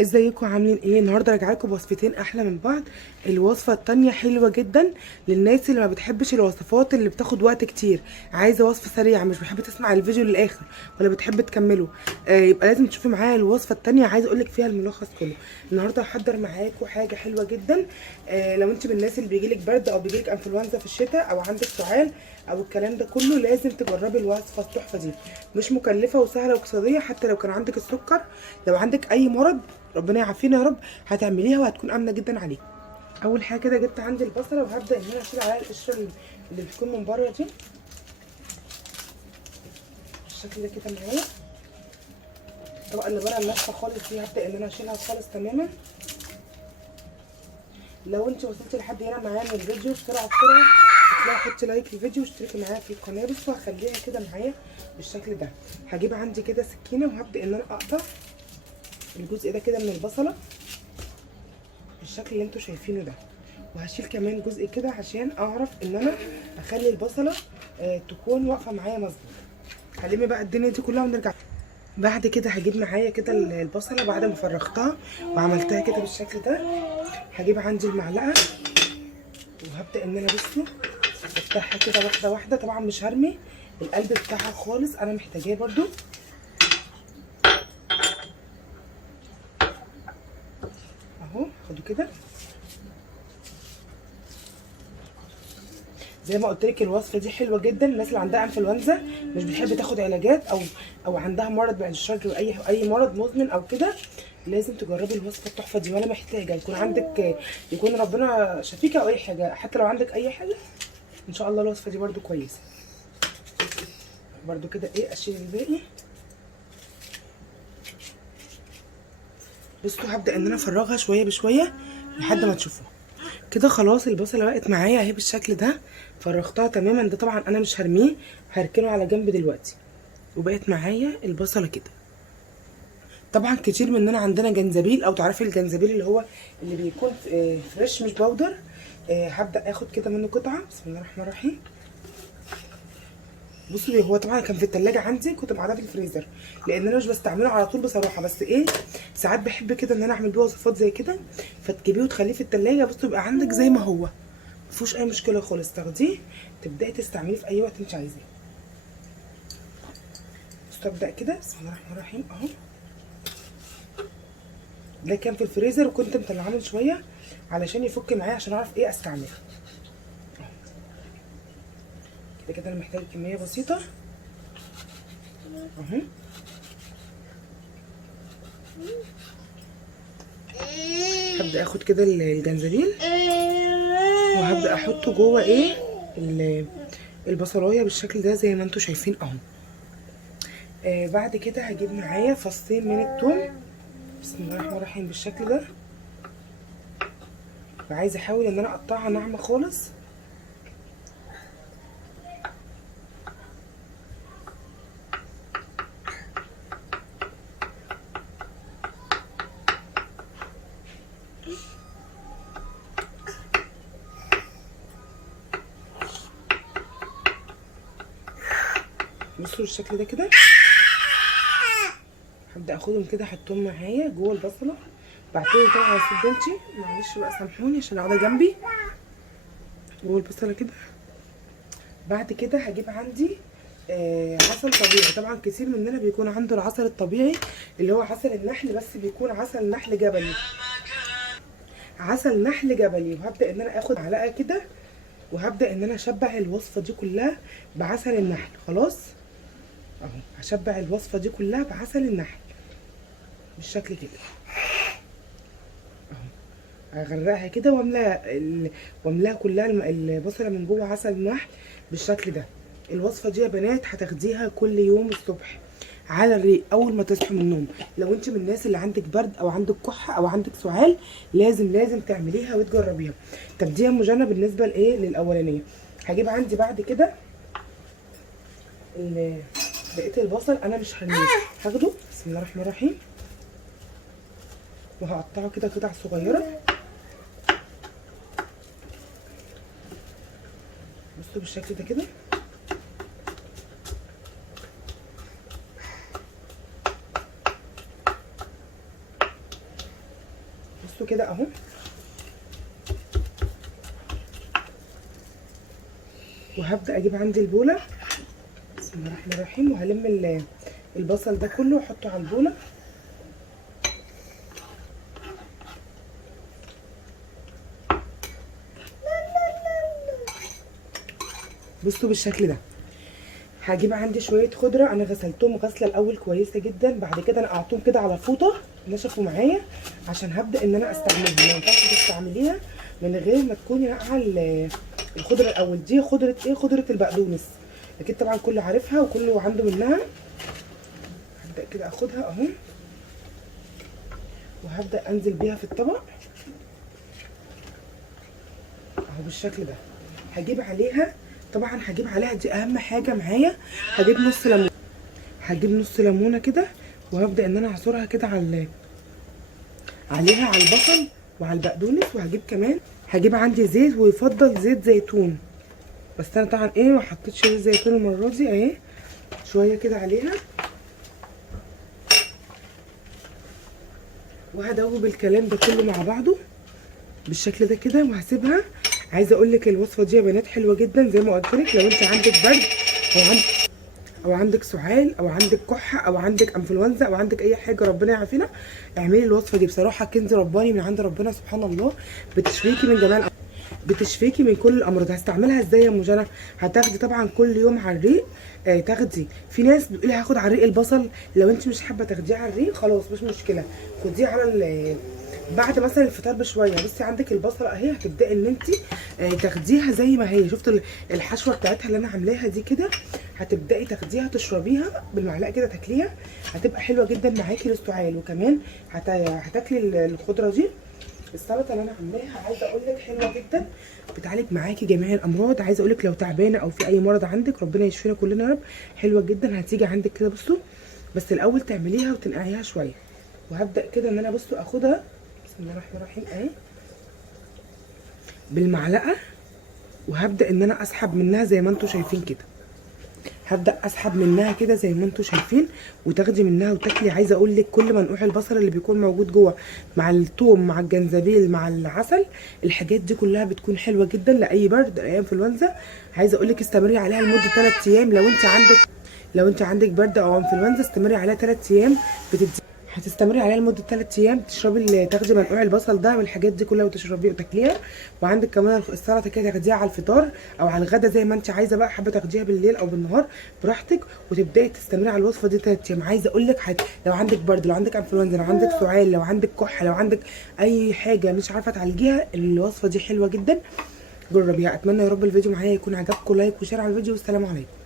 ازيكم عاملين ايه؟ النهارده راجعه لكم بوصفتين احلى من بعض. الوصفه التانية حلوه جدا للناس اللي ما بتحبش الوصفات اللي بتاخد وقت كتير، عايزه وصفه سريعه، مش بتحب تسمع الفيديو للاخر ولا بتحب تكمله. يبقى لازم تشوفي معايا الوصفه التانية. عايزه اقول لك فيها الملخص كله. النهارده هحضر معاكم حاجه حلوه جدا. لو انت من الناس اللي بيجيلك برد او بيجيلك انفلونزا في الشتاء او عندك سعال او الكلام ده كله، لازم تجربي الوصفه التحفه دي. مش مكلفه وسهله واقتصاديه، حتى لو كان عندك السكر، لو عندك اي مرض، ربنا يعافينا يا رب، هتعمليها وهتكون امنه جدا عليك. اول حاجه كده جبت عندي البصله، وهبدا ان انا اشيل عليها القشره اللي بتكون من بره دي بالشكل ده كده معايا. الطبقه اللي بره الناشفه خالص دي هبدا ان انا اشيلها خالص تماما. لو انت وصلتي لحد هنا معايا من الفيديو، بسرعه اطلعي حطي لايك للفيديو واشتركي معايا في القناه. بصوا هخليها كده معايا بالشكل ده. هجيب عندي كده سكينه وهبدا ان انا اقطع الجزء ده كده من البصله بالشكل اللي انتوا شايفينه ده، وهشيل كمان جزء كده عشان اعرف ان انا اخلي البصله تكون واقفه معايا مظبوط. هلم بقى الدنيا دي كلها ونرجع. بعد كده هجيب معايا كده البصله بعد ما فرغتها وعملتها كده بالشكل ده. هجيب عندي المعلقه وهبدا ان انا بصوا افتحها كده واحده واحده. طبعا مش هرمي القلب بتاعها خالص، انا محتاجاه برده اهو. خدوا كده زي ما قلت لك. الوصفه دي حلوه جدا الناس اللي عندها انفلونزا، مش بتحب تاخد علاجات، او عندها مرض بعد الشر، اي مرض مزمن او كده، لازم تجربي الوصفه التحفه دي. ولا محتاجه يكون عندك، يكون ربنا شفيكي او اي حاجه، حتى لو عندك اي حاجه ان شاء الله الوصفه دي برده كويسه. برده كده ايه، اشيل الباقي. بصوا هبدا ان انا افرغها شويه بشويه لحد ما تشوفوها كده. خلاص البصله بقت معايا اهي بالشكل ده، فرغتها تماما. ده طبعا انا مش هرميه، هركنه على جنب دلوقتي. وبقت معايا البصله كده. طبعا كتير مننا عندنا جنزبيل، او تعرفي الجنزبيل اللي هو اللي بيكون فريش مش باودر. هبدا اخد كده منه قطعه. بسم الله الرحمن الرحيم. بصوا هو طبعا كان في التلاجة عندي، كنت مقعداه في الفريزر لان انا مش بستعمله على طول بصراحه، بس ايه، ساعات بحب كده ان انا اعمل بيه وصفات زي كده، فتجيبيه وتخليه في التلاجة. بصوا يبقى عندك زي ما هو، مفيهوش اي مشكله خالص. تاخديه تبداي تستعمليه في اي وقت انت عايزاه. بصوا ابدا كده. بسم الله الرحمن الرحيم اهو. ده كان في الفريزر وكنت مطلعاه من شويه علشان يفك معايا، عشان اعرف ايه استعمله. كده كده انا محتاجه كميه بسيطه اهو. هبدا اخد كده الجنزبيل وهبدا احطه جوه ايه البصلايه بالشكل ده زي ما انتم شايفين اهو. بعد كده هجيب معايا فصين من الثوم. بسم الله الرحمن الرحيم بالشكل ده. وعايزه احاول ان انا اقطعها ناعمه خالص. بصوا بالشكل ده كده. هبدا اخدهم كده احطهم معايا جوه البصله. بعتذر طبعا على صوت بنتي، معلش بقى سامحوني عشان قاعده جنبي جوه البصله كده. بعد كده هجيب عندي عسل طبيعي. طبعا كتير مننا بيكون عنده العسل الطبيعي اللي هو عسل النحل، بس بيكون عسل نحل جبلي، عسل نحل جبلي. وهبدا ان انا اخد معلقه كده، وهبدا ان انا اشبع الوصفه دي كلها بعسل النحل. خلاص اهو، هشبع الوصفه دي كلها بعسل النحل بالشكل كده اهو. هغرقها كده واملاها كلها البصله من جوه عسل النحل بالشكل ده. الوصفه دي يا بنات هتاخديها كل يوم الصبح على الريق اول ما تصحي من النوم. لو انت من الناس اللي عندك برد او عندك كحه او عندك سعال، لازم تعمليها وتجربيها. طب دي مجربه بالنسبه لايه، للاولانيه. هجيب عندي بعد كده بقيه البصل، انا مش هرميه، هاخده بسم الله الرحمن الرحيم وهقطعه كده قطع صغيره. بصوا بالشكل ده كده. بصوا كده اهو. وهبدا اجيب عندي البوله، بسم الله الرحمن الرحيم، وهلم البصل ده كله واحطه على البوله. بصوا بالشكل ده. هجيب عندي شويه خضره انا غسلتهم غسله الاول كويسه جدا، بعد كده انا قعدتهم كده على فوطه نشفوا معايا عشان هبدا ان انا استعملها. ما ينفعش تستعمليها من غير ما تكوني ناقعه الخضره الاول. دي خضره ايه؟ خضره البقدونس، اكيد طبعا كله عارفها وكله عنده منها. هبدا كده اخدها اهو، وهبدا انزل بيها في الطبق اهو بالشكل ده. هجيب عليها طبعا، هجيب عليها دي اهم حاجه معايا، هجيب نص ليمونه، هجيب نص ليمونه كده، وهبدا ان انا اعصرها كده عليها على البصل وعلى البقدونس. وهجيب كمان هجيب عندي زيت، ويفضل زيت زيتون، بس انا طبعا ايه ما حطيتش زيت زيتون المره دي اهي، شويه كده عليها. وهدوب الكلام ده كله مع بعضه بالشكل ده كده وهسيبها. عايزه اقول لك الوصفه دي يا بنات حلوه جدا، زي ما قلت لك لو انت عندك برد او عندك سعال او عندك كحه او عندك انفلونزا او عندك اي حاجه ربنا يعافينا، اعملي الوصفه دي. بصراحه كنز رباني من عند ربنا سبحان الله، بتشفيكي من جميع بتشفيكي من كل الامراض. هستعملها ازاي يا ام جنى؟ هتاخدي طبعا كل يوم على الريق، تاخدي، في ناس بتقولي هاخد على الريق البصل، لو انت مش حابه تاخديه على الريق خلاص مش مشكله، خديه على بعد مثلا الفطار بشويه. بصي عندك البصله اهي، هتبداي ان انت تاخديها زي ما هي، شفت الحشوه بتاعتها اللي انا عاملاها دي كده، هتبداي تاخديها تشربيها بالمعلقه كده تاكليها، هتبقى حلوه جدا معاكي للسعال. وكمان هتاكلي الخضره دي. السلطه اللي انا عاملاها عايزه اقول لك حلوه جدا، بتعالج معاكي جميع الامراض. عايزه اقول لك لو تعبانه او في اي مرض عندك ربنا يشفينا كلنا يا رب، حلوه جدا. هتيجي عندك كده بصوا، بس الاول تعمليها وتنقعيها شويه. وهبدا كده ان انا بصوا اخدها بسم الله الرحمن الرحيم اهي بالمعلقه، وهبدا ان انا اسحب منها زي ما انتم شايفين كده، هبدا اسحب منها كده زي ما انتم شايفين وتاخدي منها وتاكلي. عايزه اقول لك كل منقوع البصل اللي بيكون موجود جوه مع الثوم مع الجنزبيل مع العسل، الحاجات دي كلها بتكون حلوه جدا لاي برد اي انفلونزا. عايزه اقول لك استمري عليها لمده 3 ايام. لو انت عندك برد او انفلونزا استمري عليها 3 ايام، هتستمري عليها لمده 3 ايام. تشربي تاخدي منقوع البصل ده والحاجات دي كلها وتشربيه وتاكليها. وعندك كمان السلطه كده تاخديها على الفطار او على الغدا زي ما انت عايزه بقى، حابه تاخديها بالليل او بالنهار براحتك، وتبداي تستمري على الوصفه دي 3 ايام. عايزه اقول لك لو عندك برد، لو عندك انفلونزا، لو عندك سعال، لو عندك كحه، لو عندك اي حاجه مش عارفه تعالجيها، الوصفه دي حلوه جدا، جربيها. اتمنى يا رب الفيديو معايا يكون عجبكم. لايك وشير على الفيديو، والسلام عليكم.